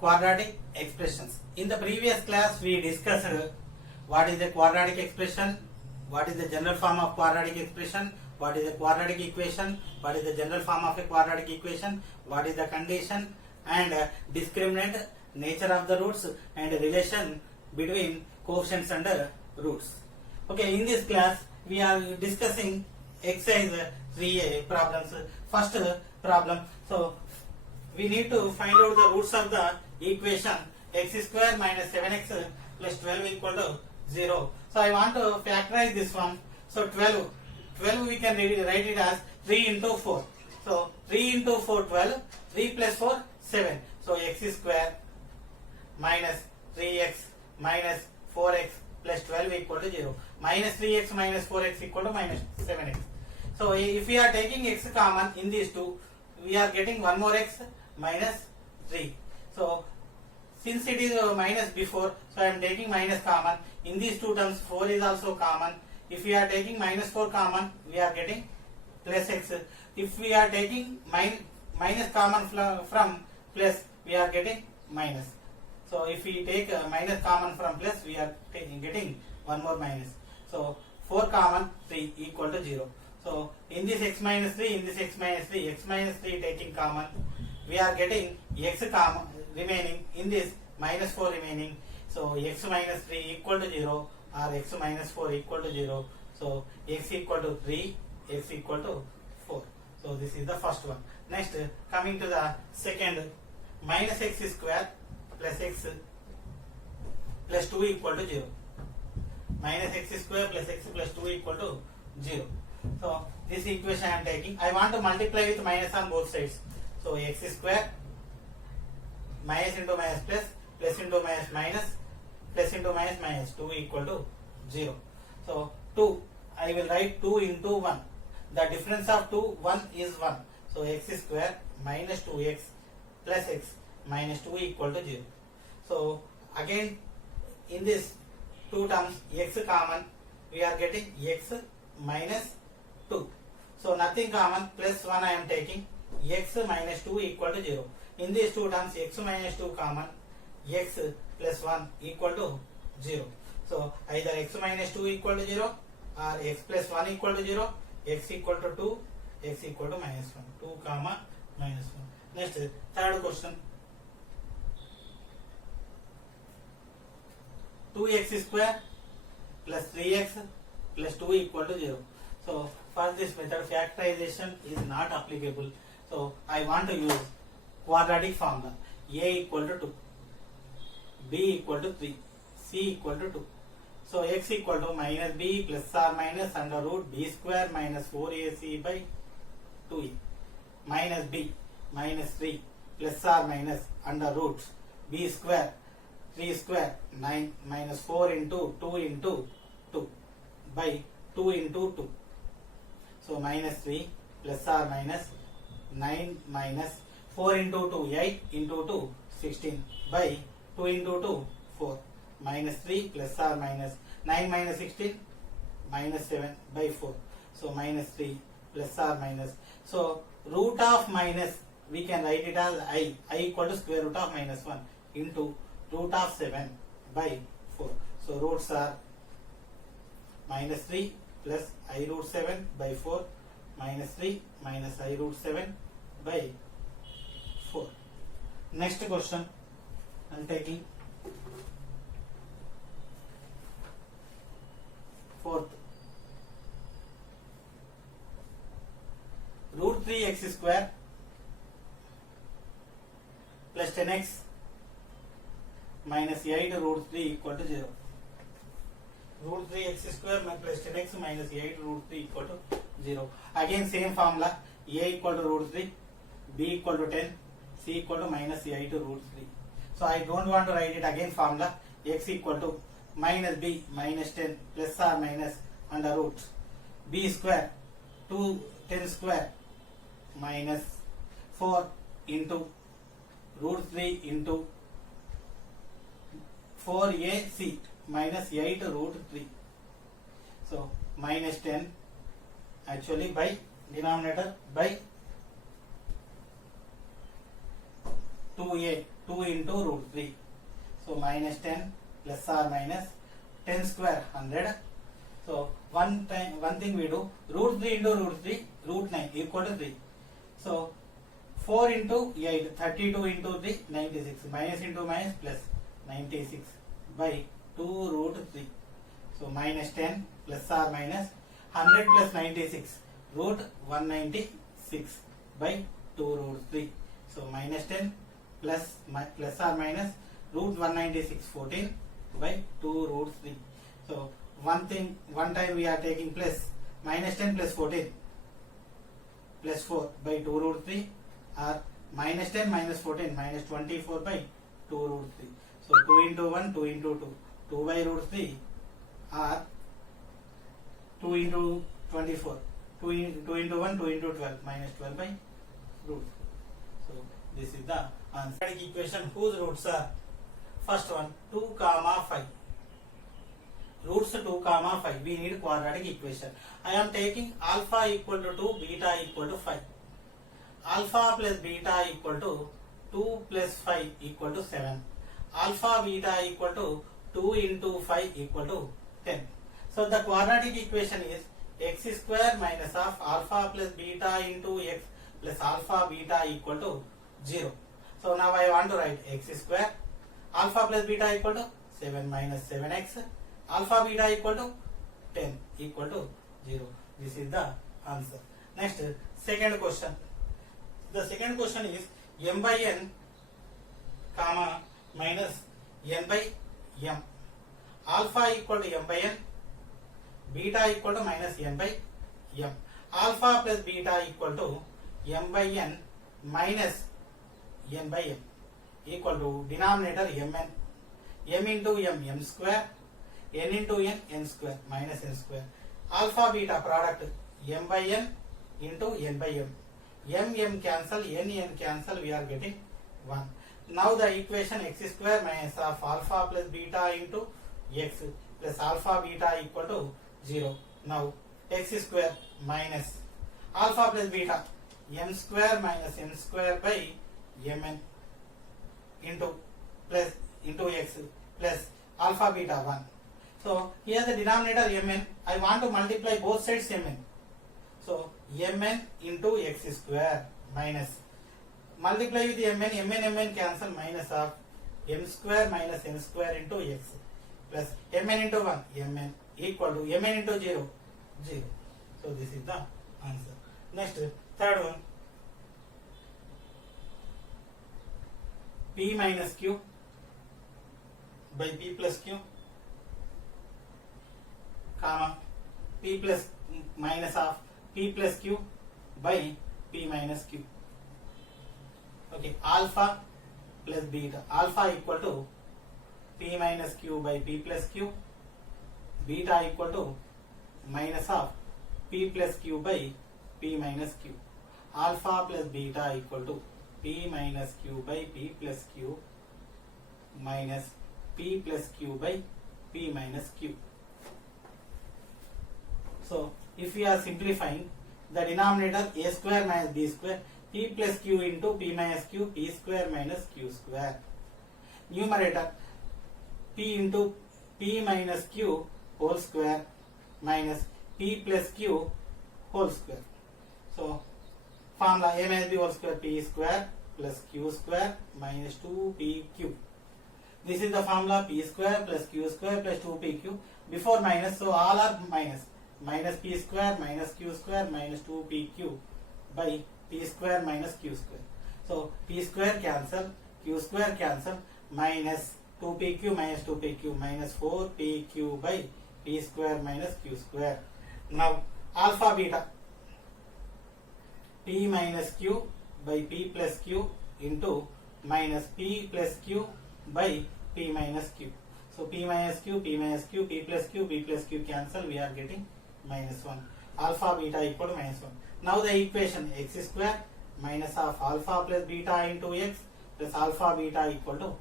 Quadratic expressions. In the previous class we discussed what is a quadratic expression, what is the general form of quadratic expression, what is a quadratic equation, what is the general form of a quadratic equation, what is the condition, and discriminant nature of the roots and relation between coefficients and roots. Okay, in this class we are discussing exercise 3a problems. First problem, so we need to find out the roots of the equation x square minus 7x plus 12 equal to 0. So I want to factorize this one. So 12 we can write it as 3 into 4. So 3 into 4 12, 3 plus 4 7. So x square minus 3x minus 4x plus 12 equal to 0. Minus 3x minus 4x equal to minus 7x. So if we are taking x common in these two, we are getting one more x minus 3. So since it is minus before, so I am taking minus common. In these two terms 4 is also common. If we are taking minus 4 common, we are getting plus x. If we are taking minus common from plus, we are getting minus. So if we take minus common from plus, we are getting one more minus. So 4 common, 3 equal to 0. So in this x minus 3, in this x minus 3, x minus 3 taking common, we are getting x common remaining, in this minus 4 remaining. So x minus 3 equal to 0 or x minus 4 equal to 0. So x equal to 3, x equal to 4. So this is the first one. Next, coming to the second, minus x square plus x plus 2 equal to 0. Minus x square plus x plus 2 equal to 0. So this equation I am taking. I want to multiply with minus on both sides. So x square minus into minus plus into minus minus, plus into minus minus, 2 equal to 0. So 2, I will write 2 into 1. The difference of 2, 1 is 1. So x square minus 2x plus x minus 2 equal to 0. So again in this two terms x common, we are getting x minus 2. So nothing common, plus 1 I am taking, x minus 2 equal to 0. In these two terms x minus 2 common, x plus 1 equal to 0. So either x minus 2 equal to 0 or x plus 1 equal to 0, x equal to 2, x equal to minus 1. 2 comma minus 1. Next, third question. 2x square plus 3x plus 2 equal to 0. So for this method factorization is not applicable. So I want to use quadratic formula. A equal to 2, b equal to 3, c equal to 2. So x equal to minus b plus or minus under root b square minus 4ac by 2a minus b minus 3 plus or minus under root b square 3 square 9 minus 4 into 2 into 2 by 2 into 2. So minus 3 plus or minus 9 minus 4 into 2 8 into 2 16 by 2 into 2 4 minus 3 plus or minus 9 minus 16 minus 7 by 4. So minus 3 plus or minus. So root of minus we can write it as I equal to square root of minus 1 into root of 7 by 4. So roots are minus 3 plus I root 7 by 4 minus 3 minus I root 7 by 4. Next question I am taking fourth. Root 3x square plus 10x minus 8 root 3 equal to 0. Root 3x square plus 10x minus 8 root 3 equal to 0. Again same formula. A equal to root 3, b equal to 10, c equal to minus 8 root 3. So I don't want to write it again formula. X equal to minus b minus 10 plus or minus under root b square 2 10 square minus 4 into root 3 into 4ac minus 8 root 3. So minus 10 actually by denominator by 2a 2 into root 3. So minus 10 plus or minus 10 square 100. So one thing we do, root 3 into root 3, root 9 equal to 3. So 4 into 8, 32 into 3, 96. Minus into minus plus 96 by 2 root 3. So minus 10 plus or minus 100 plus 96, root 196 by 2 root 3. So minus 10 plus or minus root 196, 14 by 2 root 3. So one time we are taking plus, minus 10 plus 14 plus 4 by 2 root 3, or minus 10 minus 14 minus 24 by 2 root 3. So 2 into 1, 2 into 2, 2 by root 3, or 2 into 24, 2 into 1, 2 into 12, minus 12 by root. So this is the answer. Equation whose roots are, first one 2 comma 5. Roots 2 comma 5. We need quadratic equation. I am taking alpha equal to 2, beta equal to 5. Alpha plus beta equal to 2 plus 5 equal to 7. Alpha beta equal to 2 into 5 equal to 10. So the quadratic equation is x square minus of alpha plus beta into x plus alpha beta equal to 0. So now I want to write x square, alpha plus beta equal to 7 minus 7x, alpha beta equal to 10 equal to 0. This is the answer. Next, second question. The second question is m by n comma minus n by m. Alpha equal to m by n, beta equal to minus n by m. Alpha plus beta equal to m by n minus n by m equal to denominator mn. M into m square, n into n square minus n square. Alpha beta product m by n into n by m. M cancel, n cancel, we are getting 1. Now the equation x square minus of alpha plus beta into x plus alpha beta equal to 0. Now x square minus alpha plus beta m square minus n square by mn into plus into x plus alpha beta 1. So here the denominator mn, I want to multiply both sides mn. So mn into x square minus, multiply with mn cancel, minus of m square minus n square into x plus mn into 1 mn equal to mn into 0 0. So this is the answer. Next, third one, p minus q by p plus q comma p plus minus of p plus q by p minus q. Okay, alpha plus beta. Alpha equal to p minus q by p plus q. Beta equal to minus of p plus q by p minus q. Alpha plus beta equal to p minus q by p plus q minus p plus q by p minus q. So if we are simplifying, the denominator a square minus b square, p plus q into p minus q, p square minus q square. Numerator p into p minus q whole square minus p plus q whole square. So formula a minus b whole square, p square plus q square minus 2pq. This is the formula, p square plus q square plus 2pq. Before minus, so all are minus. Minus p square minus q square minus 2pq by p square minus q square. So p square cancel, q square cancel, minus 2pq minus 2pq minus 4pq by p square minus q square. Now alpha beta, p minus q by p plus q into minus p plus q by p minus q. So p minus q, p minus q, p plus q, p plus q cancel, we are getting minus 1. Alpha beta equal to minus 1. Now the equation x square minus of alpha plus beta into x plus alpha beta equal to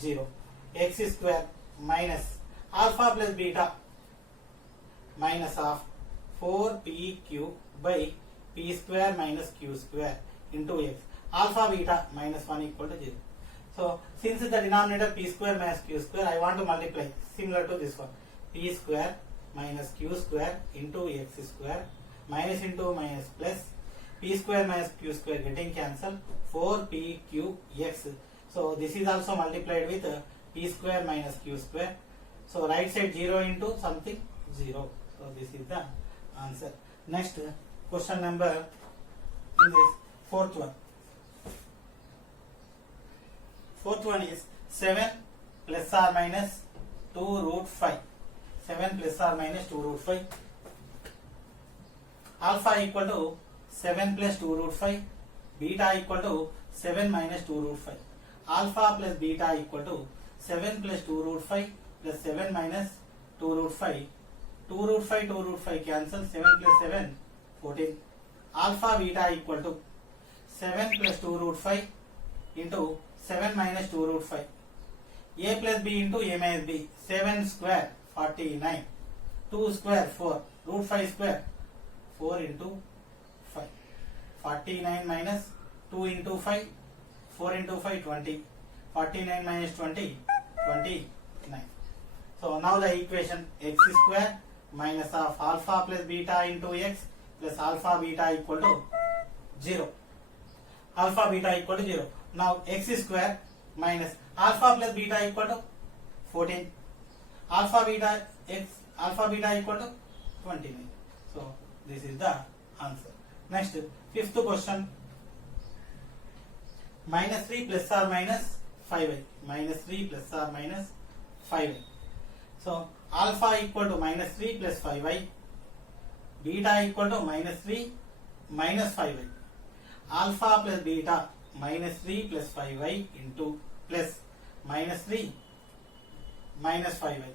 0. X square minus alpha plus beta minus of 4pq by p square minus q square into x. Alpha beta minus 1 equal to 0. So since the denominator p square minus q square, I want to multiply similar to this one. P square minus q square into x square minus into minus plus p square minus q square getting cancelled 4pqx. So this is also multiplied with p square minus q square. So right side 0 into something 0. So this is the answer. Next question number in this fourth one. Fourth one is 7 plus or minus 2 root 5. 7 plus or minus 2 root 5. Alpha equal to 7 plus 2 root 5. Beta equal to 7 minus 2 root 5. Alpha plus beta equal to 7 plus 2 root 5 plus 7 minus 2 root 5. 2 root 5, 2 root 5 cancel. 7 plus 7, 14. Alpha beta equal to 7 plus 2 root 5 into 7 minus 2 root 5. A plus b into a minus b. 7 square 49. 2 square 4. Root 5 square 4 into 5. 49 minus 2 into 5. 4 into 5 20. 49 minus 20 29. So now the equation x square minus of alpha plus beta into x plus alpha beta equal to 0. Alpha beta equal to 0. Now x square minus alpha plus beta equal to 14. Alpha beta equal to 29. So this is the answer. Next, fifth question. Minus 3 plus or minus 5i. Minus 3 plus or minus 5i. So alpha equal to minus 3 plus 5i. Beta equal to minus 3 minus 5i. Alpha plus beta minus 3 plus 5i into plus minus 3 minus 5i.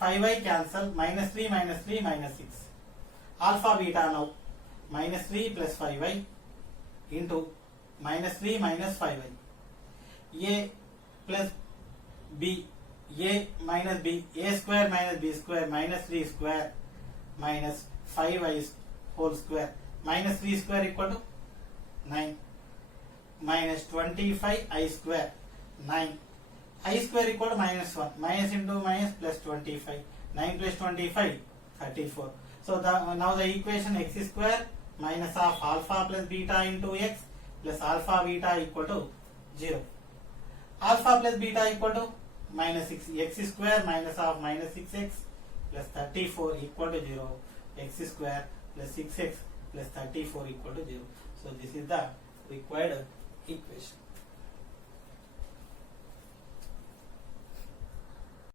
5i cancel. Minus 3 minus 3 minus 6. Alpha beta now minus 3 plus 5i into minus 3 minus 5i. A plus b. A minus b. A square minus b square minus 3 square minus 5i whole square. Minus 3 square equal to 9. Minus 25i square 9. I square equal to minus 1. Minus into minus plus 25. 9 plus 25 34. So now the equation x square minus of alpha plus beta into x plus alpha beta equal to 0. Alpha plus beta equal to minus 6. X square minus of minus 6x plus 34 equal to 0. X square plus 6x plus 34 equal to 0. So this is the required equation.